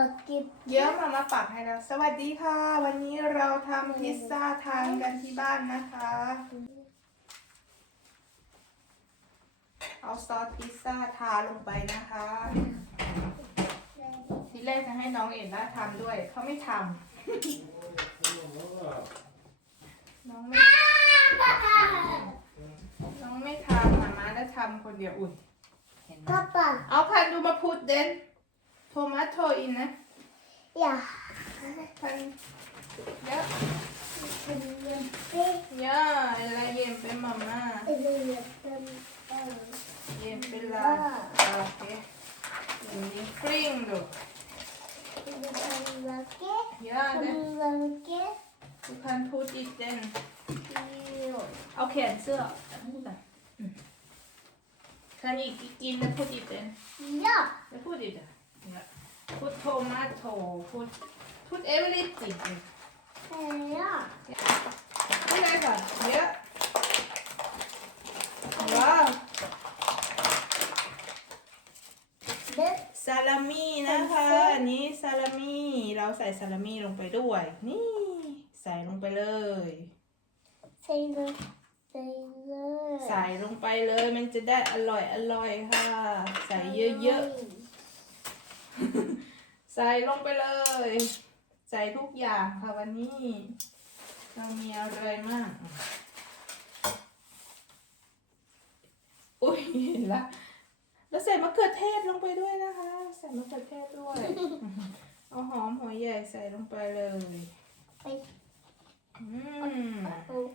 paket. เยอะมามาปักให้แล้ว สวัสดีค่ะ วันนี้เราทำพิซซ่าทานกันที่บ้านนะคะ เอาซอสพิซซ่าทาลงไปนะคะ ทีแรกจะให้น้องเอ็นน่าทำด้วย เขาไม่ทำน้องไม่น้องไม่ทำมามาแล้วทำคนเดียวอุ่น เห็นไหม Papa. เอาพันดูมาพูดเด่น โทมัโตอินนะ Ja. พันเยอะ Eller เยอะอะไรเย็นเป็นมาม่าเย็นเป็นลาโอเคอย่างนี้ฟริ้งดูเยอะเด่นทุกพันพูดอีกเด่นเอาแขนเสื้อพูดกันคันอีกกินแล้วพูดอีกเด่น Ja. แล้วพูดอีกอะเนี่ย พูดโทมาโตพูดพูดเอเวอร์ลิติ Ja. พูดอะไรก่อนเยอะว้าว Det ซาลามีนะคะอันนี้ซาลามีเราใส่ซาลามีลงไปด้วย นี่ใส่ลงไปเลย säger säger ใส่ลงไปเลยมันจะได้อร่อยอร่อยค่ะ ใส่เยอะๆ ใส่ลงไปเลย ใส่ทุกอย่างค่ะวันนี้ เรามีอะไรมาก อุ้ยเห็นละแล้วใส่มะเขือเทศลงไปด้วยนะคะ ใส่มะเขือเทศด้วย เอาหอมหัวใหญ่ใส่ลงไปเลย Oj. อืม Oh.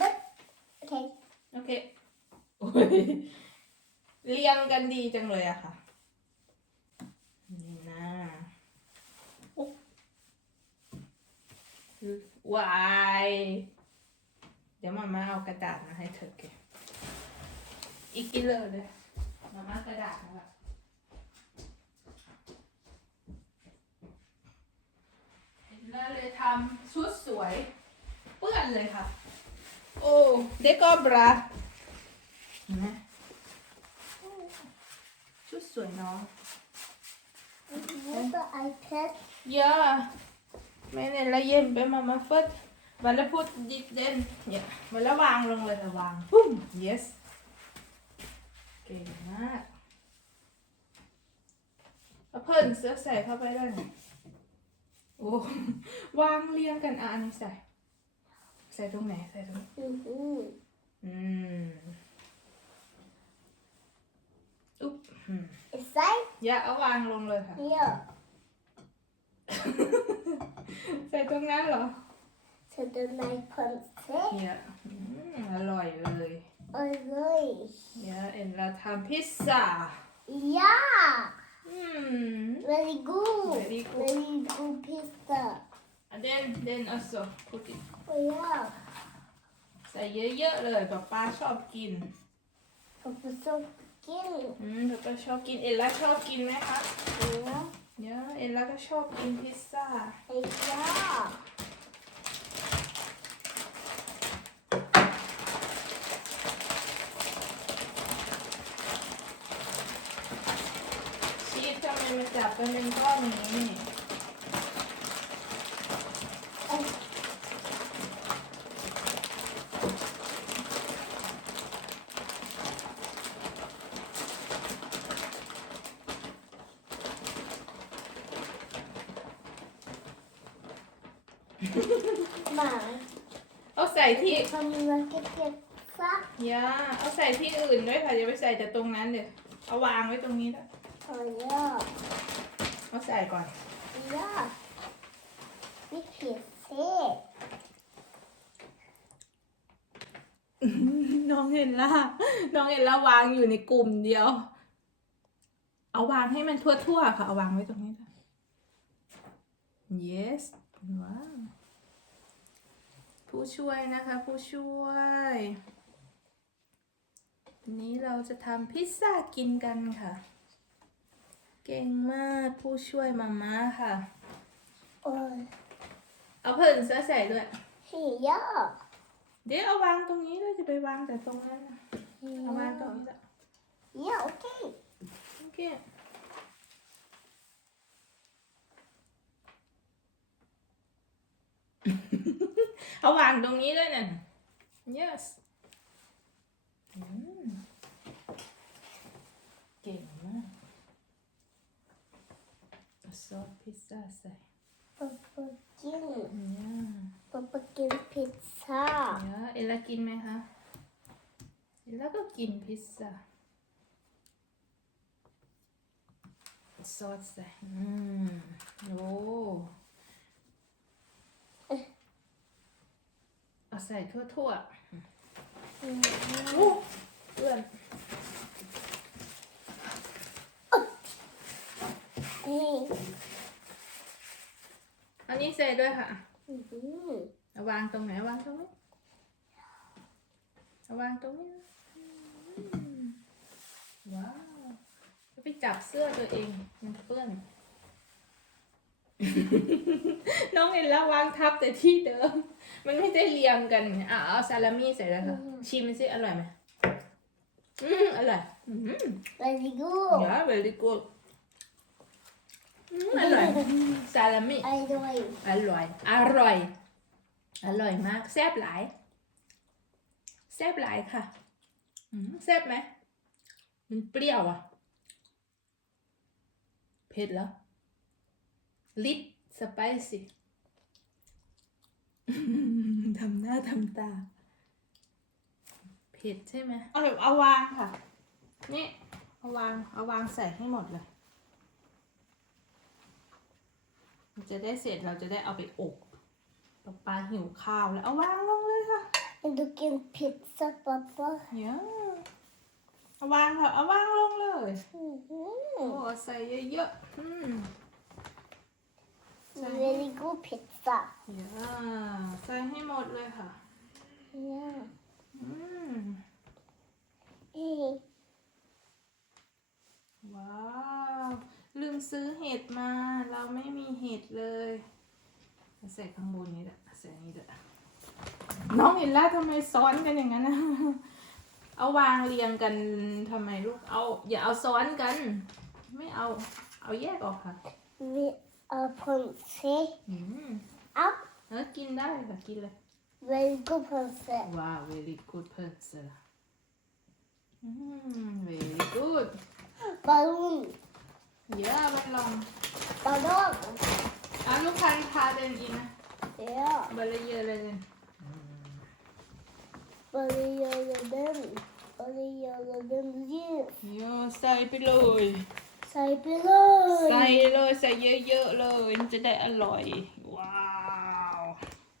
Det. Okej. โอเคโอ้ยเรียงกันดีจังเลยอะค่ะ นี่นะอุ๊ย วายเดี๋ยวมาม่าเอากระดาษมาให้เธอเก็บอีกกินเลยเลยมาม่ากระดาษนะคะแล้วเลยทำชุดสวย เปื้อนเลยค่ะ โอ้เด็กก็บราเห็นไหมชุดสวยน้อง Vad är iPad? Ja, men eller hjälper mamma för Valla på dit den. Ja, valla วางลงเลยค่ะวางปุ้ม yes เก่งมากเอาเพิ่นเสื้อใส่เข้าไปได้ไหมโอ้วางเรียงกันอะอันนี้ใส่ ใส่ตรงไหนใส่ตรงนี้ Mhm. อืมอุ๊บอืม Säg อย่าเอาวางลงเลยค่ะ ja. ใส่ตรงนั้นเหรอ Så den är konstig. เนี่ยอืมอร่อยเลย Oj, oj. เนี่ยเอ็นเราทำพิซซ่า Ja! อืม Very good. Very good. Very good pizza. อันเดนเดน also put it Och ja, ใส่เยอะๆเลยป๊าป้าชอบกิน Pappa socker. อืมป๊าป้าชอบกิน เอ็นล่าชอบกินไหมคะ Ja. เนี่ยเอ็นล่าก็ชอบกินพิซซ่า Ja. ชีสทำไมมาจับเป็นก้อน อย่างนี้ Mamma, เอาใส่ที่ kommer du åka pizza? อย่าเอาใส่ที่อื่นด้วยค่ะอย่าไปใส่แต่ตรงนั้นเดี๋ยวเอาวางไว้ตรงนี้แล้ว Och ja. เอาใส่ก่อน Ja. Vi kan se. น้องเห็นละน้องเห็นละวางอยู่ในกลุ่มเดียว เอาวางให้มันทั่วๆค่ะ เอาวางไว้ตรงนี้ค่ะ yes ว้าวผู้ช่วยนะคะ ผู้ช่วยวันนี้เราจะทำพิซซ่ากินกันค่ะ เก่งมากผู้ช่วยมาม่าค่ะ Oj. เอาเพิ่นเสื้อใส่ด้วย Ja. เดี๋ยวเอาวางตรงนี้ด้วยจะไปวางแต่ตรงนั้นนะเอาวางตรงนี้ละ Ja, okej. โอเค เอาวางตรงนี้ด้วยน่ะ yes อืมเก่งมากเอาซอสพิซซ่าใส่ ป๊าป๊ากินเนี่ยป๊าป๊ากินพิซซ่าเดี๋ยวเอลล่ากินไหมคะเอลล่าก็กินพิซซ่าซอสใส่อืมโอ้ เอาใส่ทั่วๆอืมโอ้เพื่อนนี่อันนี้ใส่ด้วยค่ะอืมเอาวางตรงไหนวางตรงนี้เอาวางตรงนี้นะอืมว้าวจะไปจับเสื้อตัวเองมันเปื้อน น้องเห็นแล้ววางทับแต่ที่เดิม มันไม่ได้เรียงกันอะเอาซาลามี่ใส่แล้วค่ะชิมสิอร่อยไหมอืมอร่อยอืม very good yeah very good อืมอร่อยซาลามี่ อร่อยอร่อย อร่อย อร่อยมาก แซ่บหลาย แซ่บหลายค่ะอืมแซ่บไหม มันเปรี้ยวอะ เผ็ดแล้ว ลิดสไปซี่ทำหน้าทำตา เผ็ดใช่ไหมเอาแบบเอาวางค่ะ นี่เอาวางเอาวางใส่ให้หมดเลย มันจะได้เสร็จเราจะได้เอาไปอบป๊าป๊าหิวข้าวแล้วเอาวางลงเลยค่ะดูกินพิซซ่าป๊าป๊าเดี๋ยวเอาวางค่ะเอาวางลงเลยอืมโอ้ใส่เยอะๆอืม very good pizza เดี๋ยวใส่ให้หมดเลยค่ะ yeah อืมเอ้ยว้าว ลืมซื้อเห็ดมา เราไม่มีเห็ดเลยใส่ข้างบนนี้แหละใส่อันนี้ด้วยน้องเห็นแล้วทำไมซ้อนกันอย่างนั้นนะเอาวางเรียงกันทำไมลูก เอา อย่าเอาซ้อนกัน ไม่เอา เอาแยกออกค่ะ we are princess อืม up เออกินได้ค่ะกินเลย very good princess ว้าว very good person อืม very good balloon เดี๋ยวเอาไปลอง ballon อะลูกพันพาเดินอินนะ yeah บาลเยอะเลยเนี่ย very yellow them very yellow them yes โยใส่ไปเลย ใส่ไปเลย ใส่เลยใส่เยอะๆเลยมันจะได้อร่อย ว้าว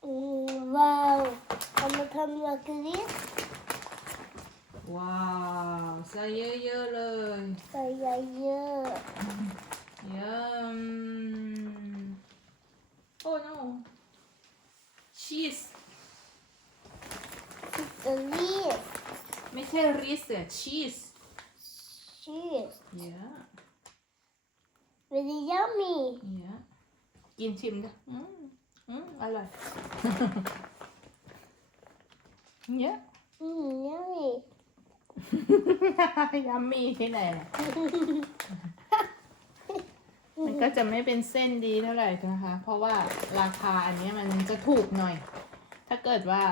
อืมว้าวเอามาทำแบบนี้ว้าวใส่เยอะๆเลยใส่เยอะยัมโอ้ no ชีสๆ the leaf ไม่ใช่ริสแต่ชีส cheese yeah very yummy yeah กินชิมนะอืมอืมอร่อย yeah อืม yummy ยัมมี่ที่ไหนล่ะ มันก็จะไม่เป็นเส้นดีเท่าไหร่นะคะ เพราะว่าราคาอันเนี้ยมันจะถูกหน่อย ถ้าเกิดว่า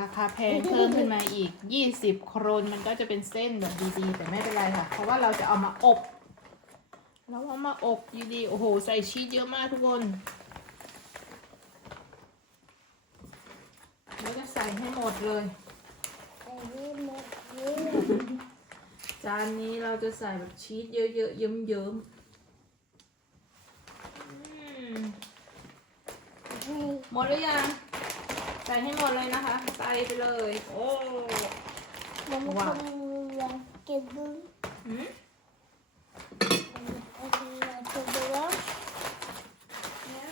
ราคาแพงเพิ่มขึ้นมาอีก20โครนมันก็จะเป็นเส้นแบบดีๆ แต่ไม่เป็นไรค่ะ เพราะว่าเราจะเอามาอบ เราเอามาอบอยู่ดี โอ้โห ใส่ชีสเยอะมากทุกคน แล้วก็ใส่ให้หมดเลย ใส่ให้หมดเลยจานนี้เราจะใส่แบบชีสเยอะๆ เยิ้มๆอืมให้หมดหรือยัง ใส่ให้หมดเลยนะคะ ใส่ไปเลย โอ้มันมาว้าวทำแบบกินดู หืม เอาไปแบบกินดูแล้ว เนี่ย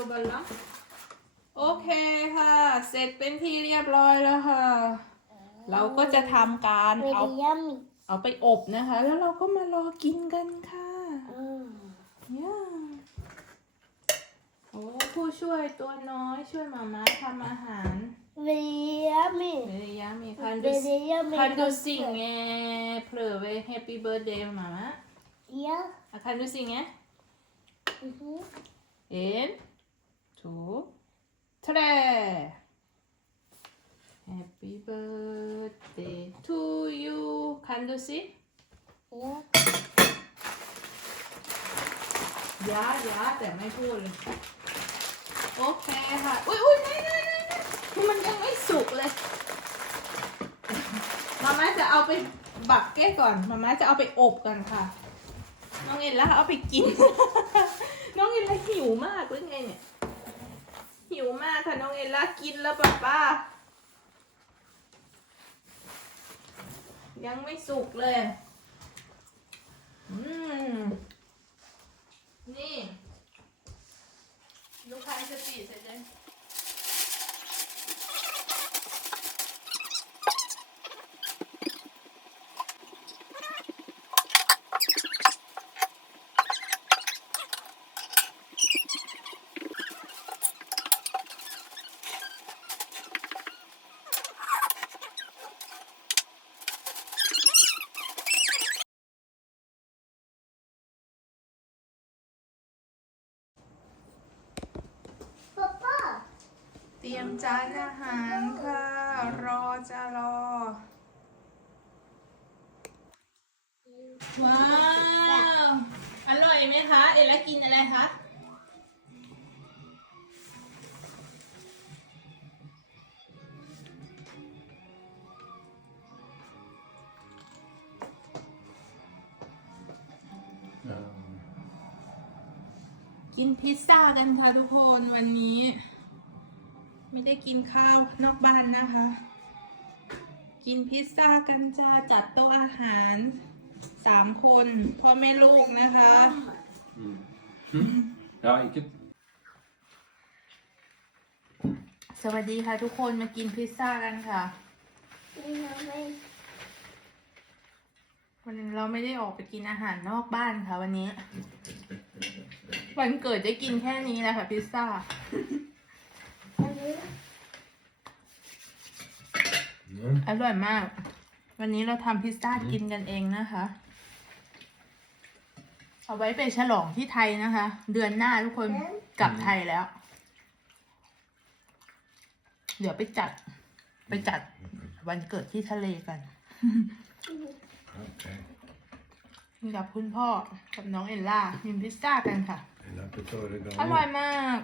วินโดว์บัลลังโอเคค่ะ เสร็จเป็นที่เรียบร้อยแล้วค่ะ เราก็จะทำการ very เอา yummy เอาไปอบนะคะ แล้วเราก็มารอกินกันค่ะอืมเนี่ยโอ้ผู้ช่วยตัวน้อยช่วยมาม่าทำอาหาร very yummy เฮ้ยยามีคันดู very yummy คันดูสิ่งไงเผลอไป Happy Birthday มาม่า yeah อะคันดูสิ่งไง mhm en, two, ทะเล Happy birthday to you คันดูสิ Ja. ยาอยาแต่ไม่พูดเลยโอเคค่ะอุ้ยอุ้ยนี่นี่นี่นี่มันยังไม่สุกเลย มาม่าจะเอาไปบักเก้ก่อน มาม่าจะเอาไปอบกันค่ะ น้องเอ็นล่าเอาไปกิน น้องเอ็นล่าหิวมากหรือไงเนี่ย หิวมากค่ะน้องเอล่ากินแล้วป้าป้า ยังไม่สุกเลย อืม นี่ ลูกค้าจะปีเสร็จเลยต รียมจานอาหารค่ะ รอจะรอ ว้าว อร่อยไหมคะ เอลกินอะไรคะกินพิซซ่ากันค่ะทุกคนวันนี้ ไม่ได้กินข้าวนอกบ้านนะคะ กินพิซซ่ากันจ้าจัดโต๊ะอาหารสามคนพ่อแม่ลูกนะคะ Ja, ikke สวัสดีค่ะทุกคนมากินพิซซ่ากันค่ะ Ja, men วันนี้เราไม่ได้ออกไปกินอาหารนอกบ้านค่ะวันนี้ วันเกิดจะกินแค่นี้แหละค่ะพิซซ่า jag vill อร่อยมาก วันนี้เราทำพิซซ่ากินกันเองนะคะ เอาไว้ไปฉลองที่ไทยนะคะ เดือนหน้าทุกคนกลับไทยแล้ว เดี๋ยวไปจัด ไปจัดวันเกิดที่ทะเลกัน okay. กับคุณพ่อกับน้องเอลล่ากินพิซซ่ากันค่ะ Eller på föregående. อร่อยมาก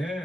Yeah.